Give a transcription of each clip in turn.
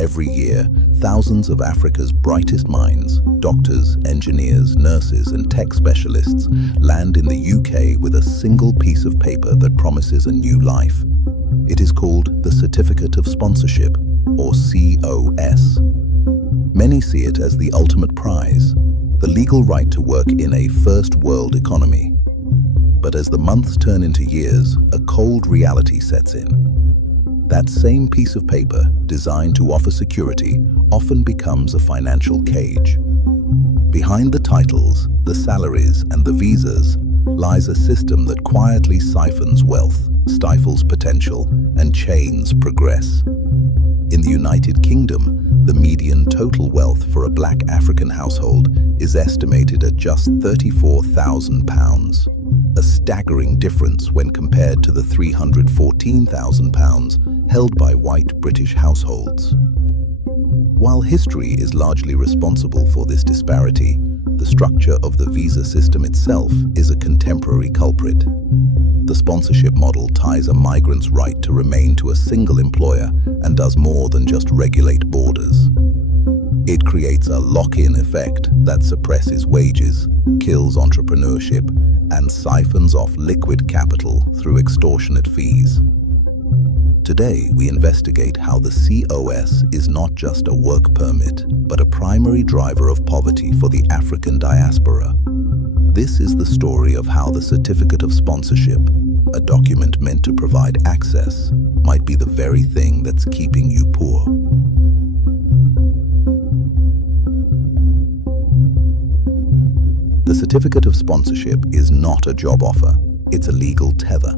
Every year, thousands of Africa's brightest minds, doctors, engineers, nurses, and tech specialists land in the UK with a single piece of paper that promises a new life. It is called the Certificate of Sponsorship, or CoS. Many see it as the ultimate prize, the legal right to work in a first world economy. But as the months turn into years, a cold reality sets in. That same piece of paper, designed to offer security, often becomes a financial cage. Behind the titles, the salaries, and the visas lies a system that quietly siphons wealth, stifles potential, and chains progress. In the United Kingdom, the median total wealth for a Black African household is estimated at just £34,000, a staggering difference when compared to the £314,000 held by white British households. While history is largely responsible for this disparity, the structure of the visa system itself is a contemporary culprit. The sponsorship model ties a migrant's right to remain to a single employer and does more than just regulate borders. It creates a lock-in effect that suppresses wages, kills entrepreneurship, and siphons off liquid capital through extortionate fees. Today, we investigate how the CoS is not just a work permit, but a primary driver of poverty for the African diaspora. This is the story of how the Certificate of Sponsorship, a document meant to provide access, might be the very thing that's keeping you poor. The Certificate of Sponsorship is not a job offer, it's a legal tether.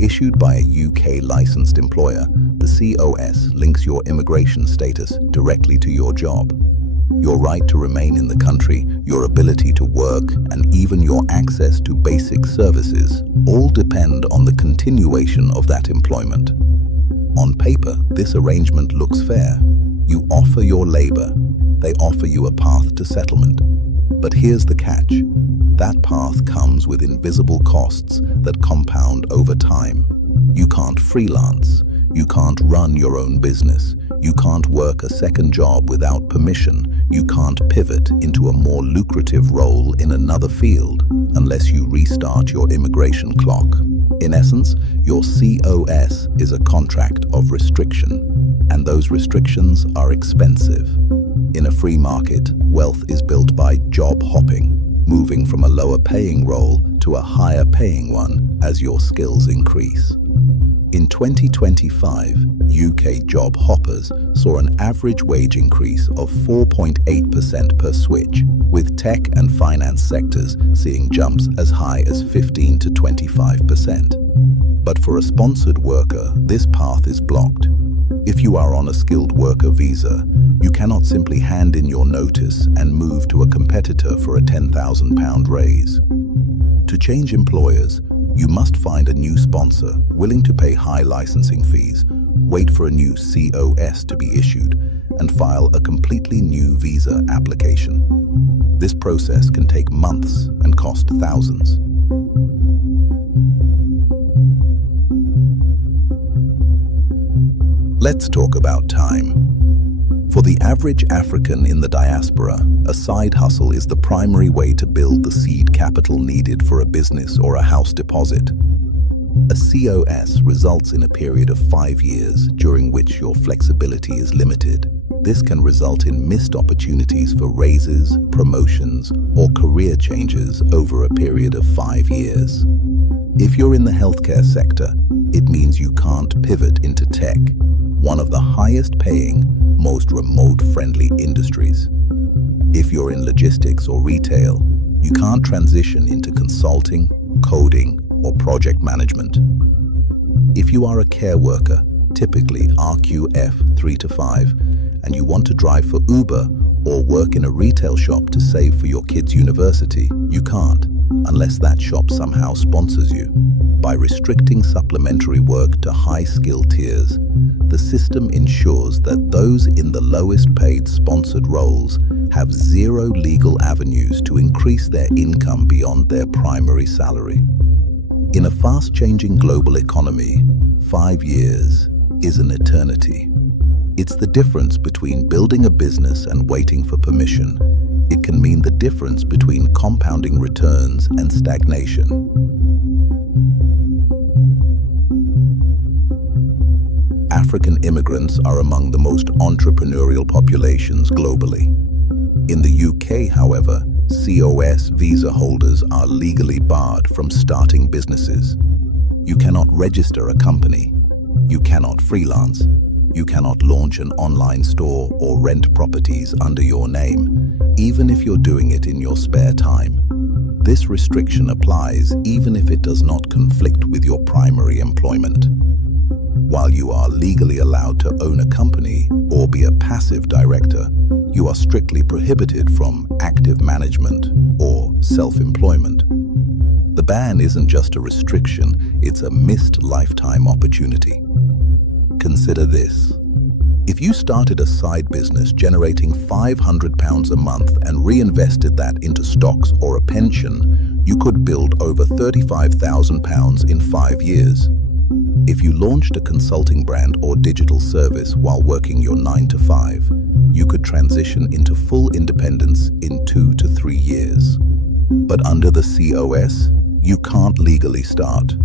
Issued by a UK licensed employer, the CoS links your immigration status directly to your job. Your right to remain in the country, your ability to work, and even your access to basic services all depend on the continuation of that employment. On paper, this arrangement looks fair. You offer your labor, they offer you a path to settlement. But here's the catch. That path comes with invisible costs that compound over time. You can't freelance. You can't run your own business. You can't work a second job without permission. You can't pivot into a more lucrative role in another field unless you restart your immigration clock. In essence, your CoS is a contract of restriction, and those restrictions are expensive. In a free market, wealth is built by job hopping, moving from a lower paying role to a higher paying one as your skills increase. In 2025, UK job hoppers saw an average wage increase of 4.8% per switch, with tech and finance sectors seeing jumps as high as 15 to 25%. But for a sponsored worker, this path is blocked. If you are on a skilled worker visa, you cannot simply hand in your notice and move to a competitor for a £10,000 raise. To change employers, you must find a new sponsor willing to pay high licensing fees, wait for a new CoS to be issued, and file a completely new visa application. This process can take months and cost thousands. Let's talk about time. For the average African in the diaspora, a side hustle is the primary way to build the seed capital needed for a business or a house deposit. A CoS results in a period of 5 years during which your flexibility is limited. This can result in missed opportunities for raises, promotions, or career changes over a period of 5 years. If you're in the healthcare sector, it means you can't pivot into tech, one of the highest paying, most remote-friendly industries. If you're in logistics or retail, you can't transition into consulting, coding, or project management. If you are a care worker, typically RQF 3 to 5, and you want to drive for Uber or work in a retail shop to save for your kids' university, you can't, unless that shop somehow sponsors you. By restricting supplementary work to high-skill tiers, the system ensures that those in the lowest paid sponsored roles have zero legal avenues to increase their income beyond their primary salary. In a fast-changing global economy, 5 years is an eternity. It's the difference between building a business and waiting for permission. It can mean the difference between compounding returns and stagnation. African immigrants are among the most entrepreneurial populations globally. In the UK, however, CoS visa holders are legally barred from starting businesses. You cannot register a company. You cannot freelance. You cannot launch an online store or rent properties under your name, even if you're doing it in your spare time. This restriction applies even if it does not conflict with your primary employment. While you are legally allowed to own a company or be a passive director, you are strictly prohibited from active management or self-employment. The ban isn't just a restriction, it's a missed lifetime opportunity. Consider this. If you started a side business generating £500 a month and reinvested that into stocks or a pension, you could build over £35,000 in 5 years. If you launched a consulting brand or digital service while working your 9 to 5, you could transition into full independence in 2 to 3 years. But under the CoS, you can't legally start,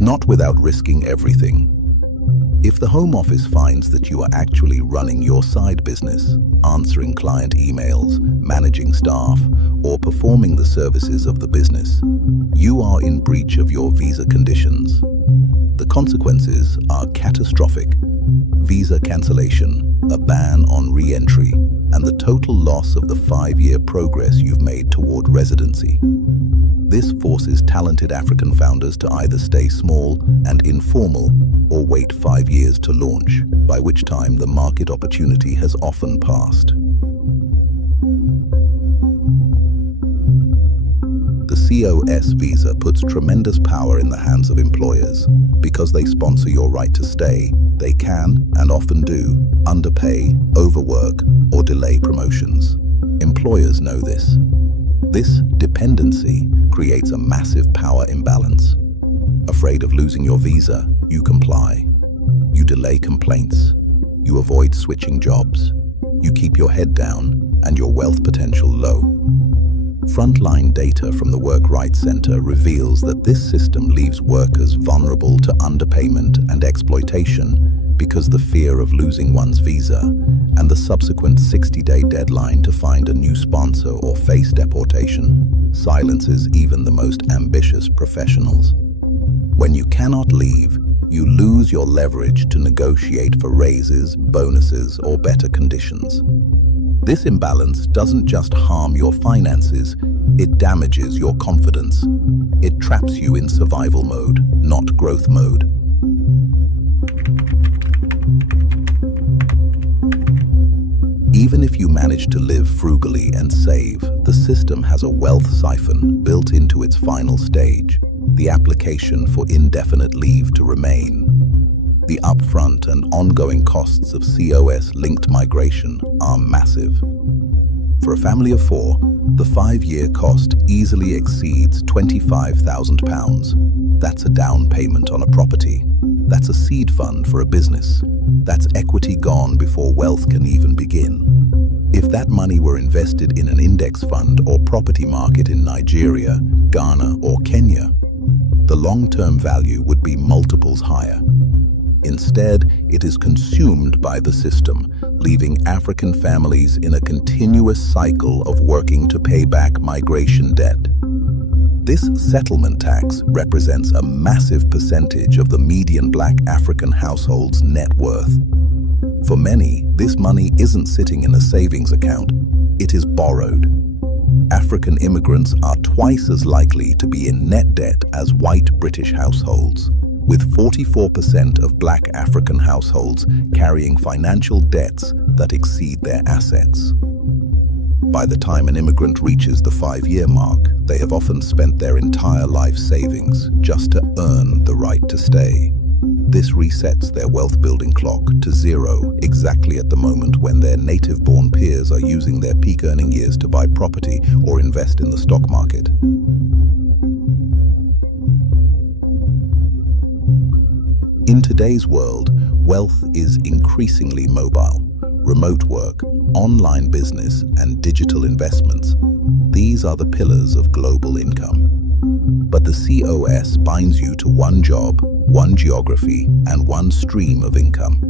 not without risking everything. If the Home Office finds that you are actually running your side business, answering client emails, managing staff, or performing the services of the business, you are in breach of your visa conditions. The consequences are catastrophic: visa cancellation, a ban on re-entry, and the total loss of the 5-year progress you've made toward residency. This forces talented African founders to either stay small and informal or wait 5 years to launch, by which time the market opportunity has often passed. The CoS visa puts tremendous power in the hands of employers. Because they sponsor your right to stay, they can, and often do, underpay, overwork, or delay promotions. Employers know this. This dependency creates a massive power imbalance. Afraid of losing your visa, you comply. You delay complaints. You avoid switching jobs. You keep your head down and your wealth potential low. Frontline data from the Work Rights Center reveals that this system leaves workers vulnerable to underpayment and exploitation because the fear of losing one's visa and the subsequent 60-day deadline to find a new sponsor or face deportation silences even the most ambitious professionals. When you cannot leave, you lose your leverage to negotiate for raises, bonuses, or better conditions. This imbalance doesn't just harm your finances, it damages your confidence. It traps you in survival mode, not growth mode. Even if you manage to live frugally and save, the system has a wealth siphon built into its final stage, the application for indefinite leave to remain. The upfront and ongoing costs of CoS-linked migration are massive. For a family of 4, the 5-year cost easily exceeds £25,000. That's a down payment on a property. That's a seed fund for a business. That's equity gone before wealth can even begin. If that money were invested in an index fund or property market in Nigeria, Ghana, or Kenya, the long-term value would be multiples higher. Instead, it is consumed by the system, leaving African families in a continuous cycle of working to pay back migration debt. This settlement tax represents a massive percentage of the median Black African household's net worth. For many, this money isn't sitting in a savings account, it is borrowed. African immigrants are twice as likely to be in net debt as white British households, with 44% of Black African households carrying financial debts that exceed their assets. By the time an immigrant reaches the 5-year mark, they have often spent their entire life savings just to earn the right to stay. This resets their wealth-building clock to 0 exactly at the moment when their native-born peers are using their peak earning years to buy property or invest in the stock market. In today's world, Wealth is increasingly mobile. Remote work, online business, and digital investments. These are the pillars of global income. But the CoS binds you to one job, one geography, and one stream of income.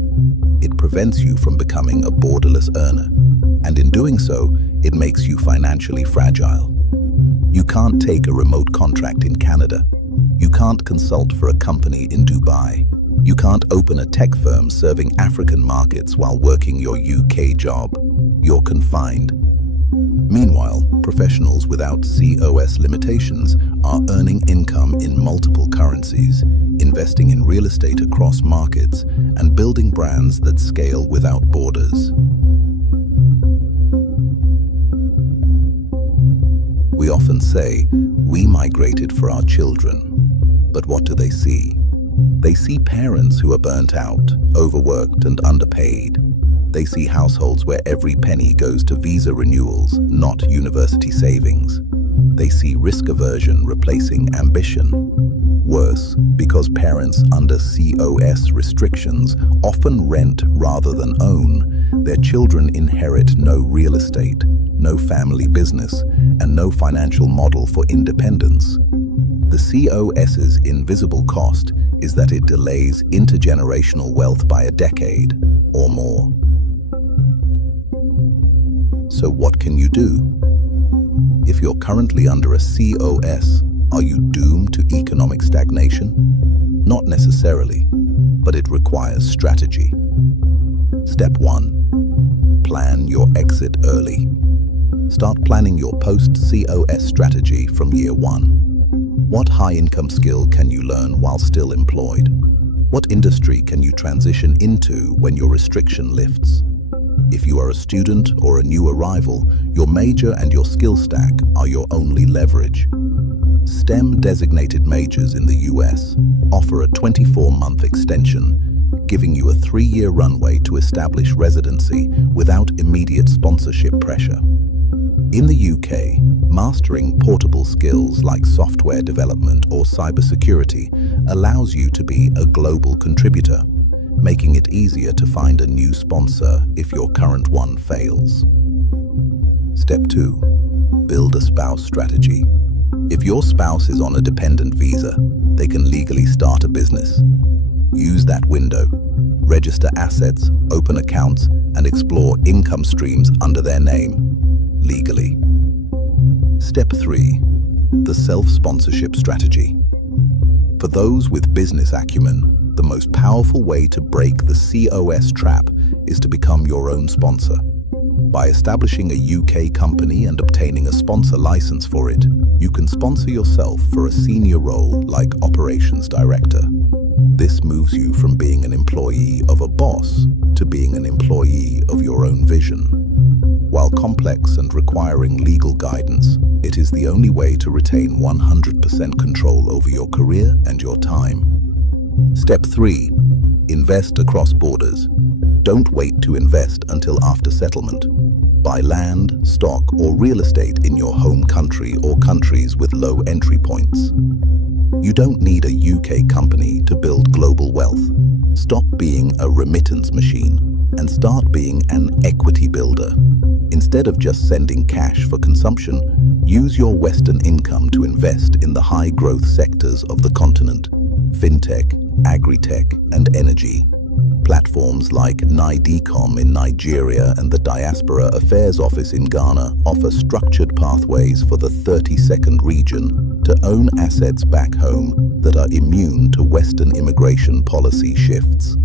It prevents you from becoming a borderless earner, and in doing so, it makes you financially fragile. You can't take a remote contract in Canada. You can't consult for a company in Dubai. You can't open a tech firm serving African markets while working your UK job. You're confined. Meanwhile, professionals without CoS limitations are earning income in multiple currencies, investing in real estate across markets, and building brands that scale without borders. We often say, we migrated for our children. But what do they see? They see parents who are burnt out, overworked, and underpaid. They see households where every penny goes to visa renewals, not university savings. They see risk aversion replacing ambition. Worse, because parents under CoS restrictions often rent rather than own, their children inherit no real estate, no family business, and no financial model for independence. The CoS's invisible cost is that it delays intergenerational wealth by a decade or more. So what can you do? If you're currently under a CoS, are you doomed to economic stagnation? Not necessarily, but it requires strategy. Step 1. Plan your exit early. Start planning your post-CoS strategy from year 1. What high-income skill can you learn while still employed? What industry can you transition into when your restriction lifts? If you are a student or a new arrival, your major and your skill stack are your only leverage. STEM-designated majors in the US offer a 24-month extension, giving you a 3-year runway to establish residency without immediate sponsorship pressure. In the UK, mastering portable skills like software development or cybersecurity allows you to be a global contributor, making it easier to find a new sponsor if your current one fails. Step 2. Build a spouse strategy. If your spouse is on a dependent visa, they can legally start a business. Use that window. Register assets, open accounts, and explore income streams under their name, legally. Step 3. The self-sponsorship strategy. For those with business acumen, the most powerful way to break the CoS trap is to become your own sponsor. By establishing a UK company and obtaining a sponsor license for it, you can sponsor yourself for a senior role like operations director. This moves you from being an employee of a boss to being an employee of your own vision. While complex and requiring legal guidance, it is the only way to retain 100% control over your career and your time. Step 3. Invest across borders. Don't wait to invest until after settlement. Buy land, stock, or real estate in your home country or countries with low entry points. You don't need a UK company to build global wealth. Stop being a remittance machine and start being an equity builder. Instead of just sending cash for consumption, use your Western income to invest in the high-growth sectors of the continent: fintech, agri-tech, and energy. Platforms like NIDECOM in Nigeria and the Diaspora Affairs Office in Ghana offer structured pathways for the 32nd region to own assets back home that are immune to Western immigration policy shifts.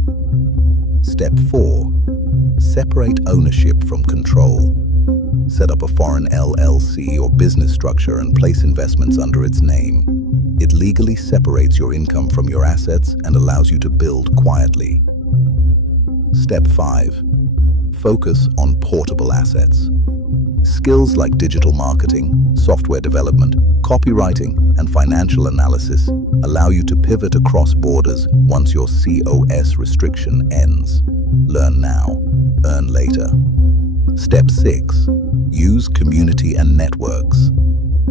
Step 4. Separate ownership from control. Set up a foreign LLC or business structure and place investments under its name. It legally separates your income from your assets and allows you to build quietly. Step 5. Focus on portable assets. Skills like digital marketing, software development, copywriting, and financial analysis allow you to pivot across borders once your CoS restriction ends. Learn now, earn later. Step 6. Use community and networks.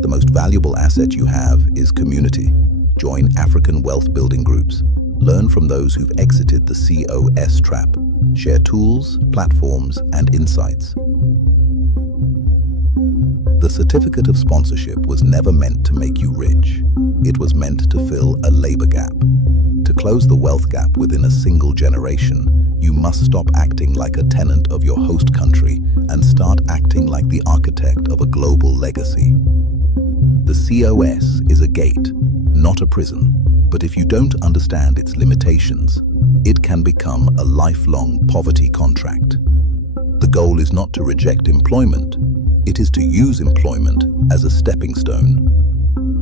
The most valuable asset you have is community. Join African wealth building groups, Learn from those who've exited the CoS trap. Share tools, platforms, and insights. The certificate of sponsorship was never meant to make you rich. It was meant to fill a labor gap. To close the wealth gap within a single generation, you must stop acting like a tenant of your host country and start acting like the architect of a global legacy. The CoS is a gate, not a prison, but if you don't understand its limitations, it can become a lifelong poverty contract. The goal is not to reject employment, it is to use employment as a stepping stone.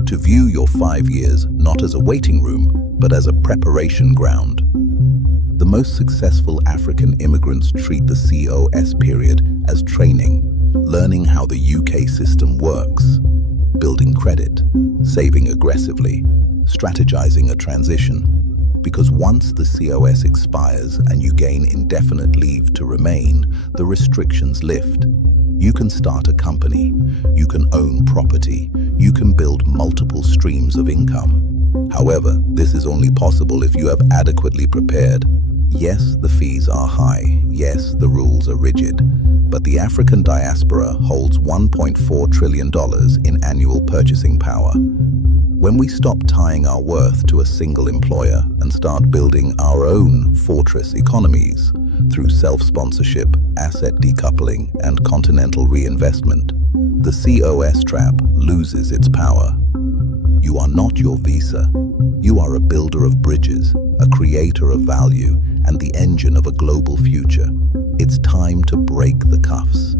To view your 5 years not as a waiting room, but as a preparation ground. The most successful African immigrants treat the CoS period as training, learning how the UK system works, building credit, saving aggressively, strategizing a transition. Because once the CoS expires and you gain indefinite leave to remain, the restrictions lift. You can start a company, you can own property, you can build multiple streams of income. However, this is only possible if you have adequately prepared. Yes, the fees are high. Yes, the rules are rigid. But the African diaspora holds $1.4 trillion in annual purchasing power. When we stop tying our worth to a single employer and start building our own fortress economies through self-sponsorship, asset decoupling, and continental reinvestment, the CoS trap loses its power. You are not your visa. You are a builder of bridges, a creator of value, and the engine of a global future. It's time to break the cuffs.